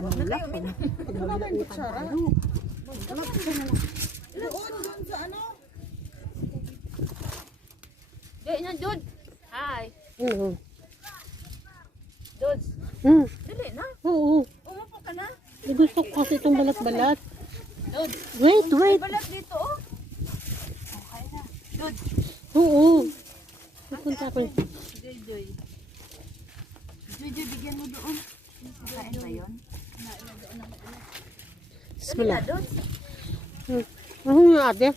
kanula. Wala ba yung kutsara? Doon sa ano? Diyan na, Dod. Hi. Oo. Dod. Dili na. Oo. Umupo ka na. Gusto ko kasi itong balat-balat. Dod. Wait. May balat dito, oh. Okay na. Dod. Oo. Pupunta ko. Joy. Joy, bigyan mo doon. Kain ba yun? Bismillah. Dod. Ano nga ate?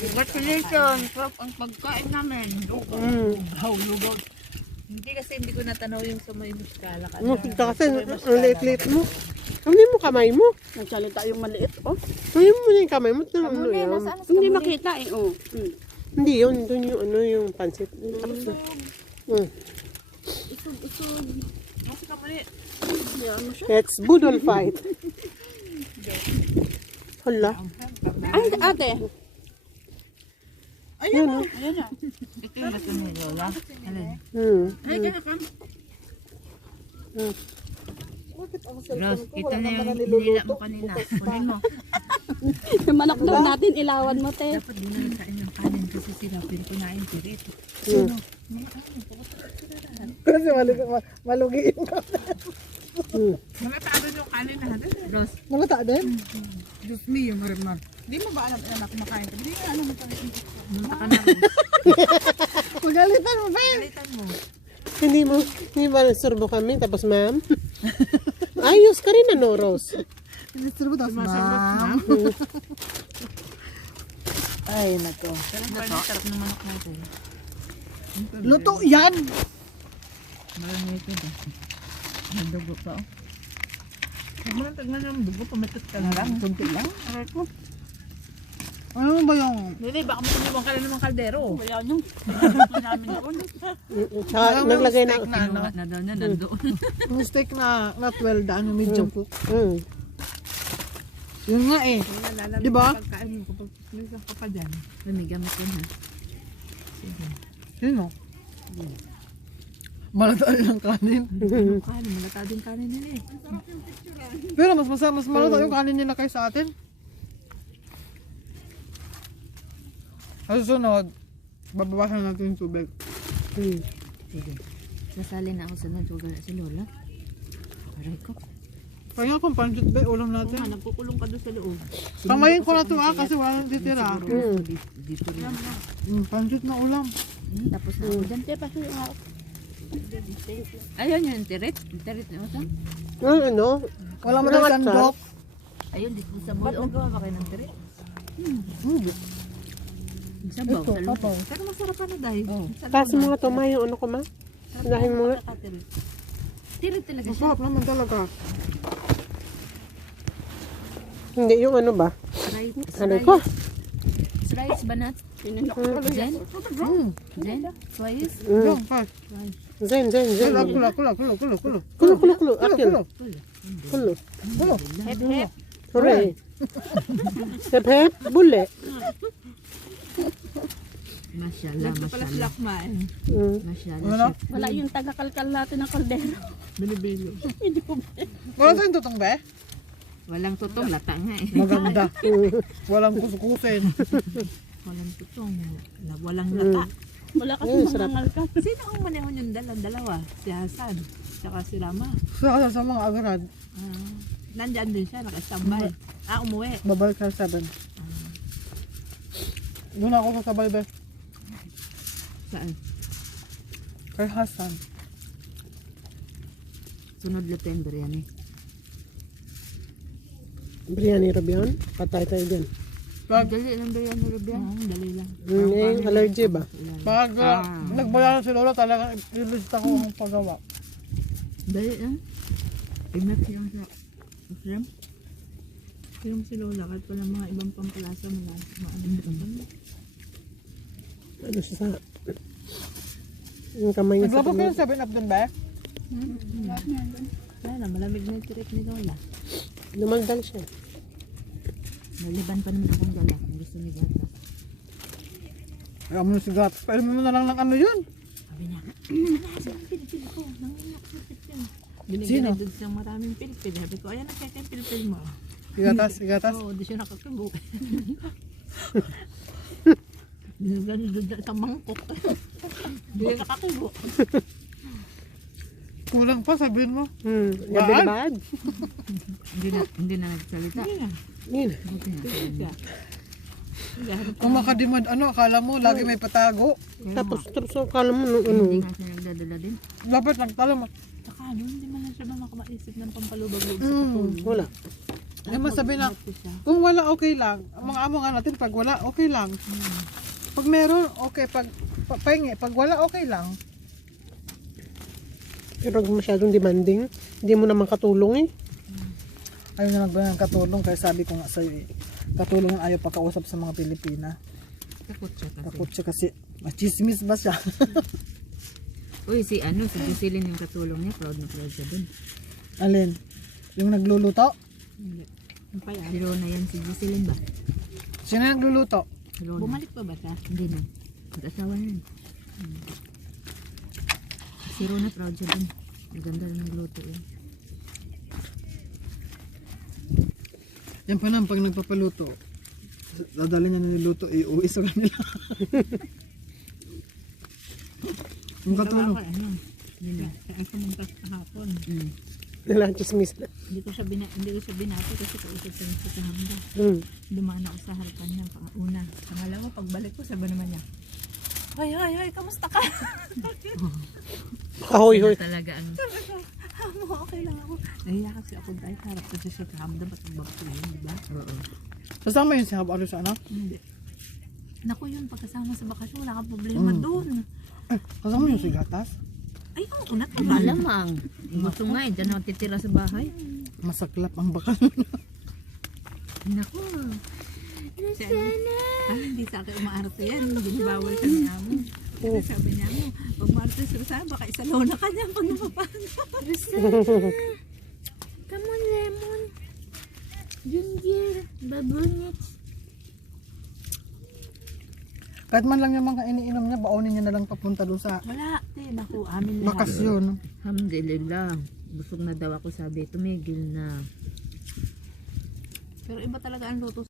Congratulations. Ang pagkain namin. Lugaw. Hindi ko natanaw yung sa may muskala. Kita kasi ang liit-liit mo. Ano mo kamay mo? Nagsalita yung maliit, oh. Ano mo yung kamay mo? Ano yan? Hindi makita, eh, oh. Hindi yun. Doon yung ano yung pansit. Isog. Masa ka mali. Let's budol fight. Hala. Ay, ate. Ayun o. Ito yung gato ni Lola. Alin? Ay, kaya ka. Rose, kita na yung nila mo kanina. Kunin mo. Yung manok doon natin, ilawan mo, te. Dapat din na kain ng kanin kasi sila pinkunain tirit. Kasi malugiin ka. Malataado yung kanin na. Rose. Malata din? Diyos me, yung marimar. Di mo ba alam na kumakain ka? Di mo alam mo tayo. Munta ka na. Magalitan mo ba? Palitan mo. Hindi ba nagsorbo kami? Tapos ma'am? Ayos ka rin ano, Rose? Minister mo tapos ma'am. Ay, nako. Sarap ng manok natin. Luto yan! Marami ito ba? Nagdugo pa. Huwag mo lang tagnan yung dugo, pumitot ka na lang. Kunti lang. Aray ko. Ano ba yung... Hindi, baka matumibang ka na naman kaldero. Wala nung. Namin doon. Tsaka naglagay na. Kinuha na daw niya, nandoon. Yung steak na not well done, yung medium cook. Yun nga eh. Di ba? Pagkain mo, kapag minsan ka pa dyan. Namigamit yun ha. Yun o. Malata yung kanin. Kanin, malata din kanin nila eh. Pero mas malata yung kanin nila kaysa atin. Sa susunod, babawasan natin yung tubig. Sige. Sasali na ako sa nagsugar si Lola. Aray ko. Kaya kung pansit ba, ulam Oo nga, natin. nagkukulong ka doon sa loob. Kamayin ko na ito kasi wala nang titira. Dito rin. Pansit na ulam. Tapos na ako dyan. Tepa, suyo nga ako. Ayun yung tirit. Tirit na ako. Ano? Wala mo na sandok. Ayun, dito sa mall. Ang gawa ba kayo ng tirit? Sabaw Ito, sa loob. papaw. Pero masarap pa na dahil. Tapos mga toma yung ano ko ma? Unahin mo nga. Tirit talaga siya. Masarap naman talaga. Hindi yung ano ba? Ano ko? Rice banat. Jen? Jen? Twice? Yung, pas. Zen. Kulo. Akin. Kulo. Hep hep. Hooray. Hep. Bule. Mashallah, mashallah. Wala? Mashallah. Wala yung taga-kalkal natin ng kaldero. Binibilo. Wala tayong tutong ba? Walang tutong, lata nga eh. Maganda. Walang kuskusin. Walang tutong, walang lata. Wala kasi mangangal ka. Sino ang manehon yung dalawa? Si Hasan, tsaka si Rama. Sa mga agrad, Nandyan din siya, nakastambay. Umuwi. babalik sa 7. Doon ako sasabay ba? Saan? Kay Hassan. Sunod September yan eh. Biryani Robion. Patay tayo dyan. Dali lang ba yan, Rubian? Dali lang. Allergy ba? Pag nagbayaran si Lola, talagang ilista ko ang paggawa. Dali lang. Imat yung sa Muslim. Yung si Lola, kahit pala mga ibang pampalasa mo lang. Ano siya sa... Yung kamay niya sa Naglabas ko kamay. yung 7-up dun ba? Wala na, malamig na yung tirik ni Lola. Lumagdang siya. Naliban pa naman akong gala kung gusto ni Gata. Ayaw mo na si Gatas. Pwede mo na lang ng ano yun. Sabi niya, pinipili ko. Nangiyak sa tip yun. Binigyan doon siyang maraming pilpil. Sabi ko, ayan, nakaka yung pilpil mo. Igatas. Oo, di siya nakakibo. Binigyan doon sa mangkok. Hindi siya nakakibo. Kulang pa, sabihin mo. Gabi na bad. Hindi na nagsalita. Yun. Kung makademand, akala mo, lagi may patago. Tapos kala mo nung Hindi nga siya nagdadala din. Dapat nagtala mo. Saka hindi man lang siya makaisip ng pampalubag-loob sa katulong. wala. Ay, masabi na, kung wala, okay lang. Ang mga amo nga natin, pag wala, okay lang. Pag meron, okay. Pag pahingi, pag wala, okay lang. Pero pag masyadong demanding, hindi mo naman katulong eh. Ayaw na nagbayang katulong, kaya sabi ko nga sa'yo eh. Katulong ang ayaw pakausap sa mga Pilipina. Takot siya kasi. Takot siya kasi, machismis ba siya? Uy, si Jocelyn yung katulong niya, proud na proud siya dun. Alin? Yung nagluluto? Hindi. Si Rona yan, si Jocelyn ba? Sino yung nagluluto? Rona. Bumalik pa ba siya? Hindi na. Mag-asawa na yun. Si Rona proud siya dun. Maganda rin nagluto yun. Yan pa naman, pag nagpapaluto, dadali niya niluluto, iuwi sa kanila. Yung katulong. Hindi na. Kaya pumunta kahapon. Nalang chismis na. Hindi ko siya binato kasi kausap siya sa hamda. Dumaan ako sa harapan niya. Una. Pangalawa, pagbalik ko, sabi naman niya, Hoy, kamusta ka? Ahoy. Talaga ang... okay lang ako. Nahiya kasi ako dahil harap ko siya sa hamda. Ba't ang bakit yun, di ba? Oo. Kasama yun si Habalo sa ano? Hindi. Naku yun, pagkasama sa bakasyon, wala kang problema doon. Kasama yun si Gatas? Ay, oo, malamang. Gusto nga eh, dyan ako titira sa bahay. Masaklap ang bakal. Naku. Nasana. Hindi sa akin umaarte yan. Binibawal ka ni Amo. Kasi sabi niya mo, pag umaarte sa Rosana, baka isalona ka niya pag napapano. Rosana. Come on, Lemon. Ginger. Babunits. Kahit man lang yung mga iniinom niya, baonin niya na lang papunta doon sa Wala. Naku, amin lahat. bakasyon. Alhamdulillah. Busog na daw ako, sabi. Tumigil na. Pero iba talaga ang luto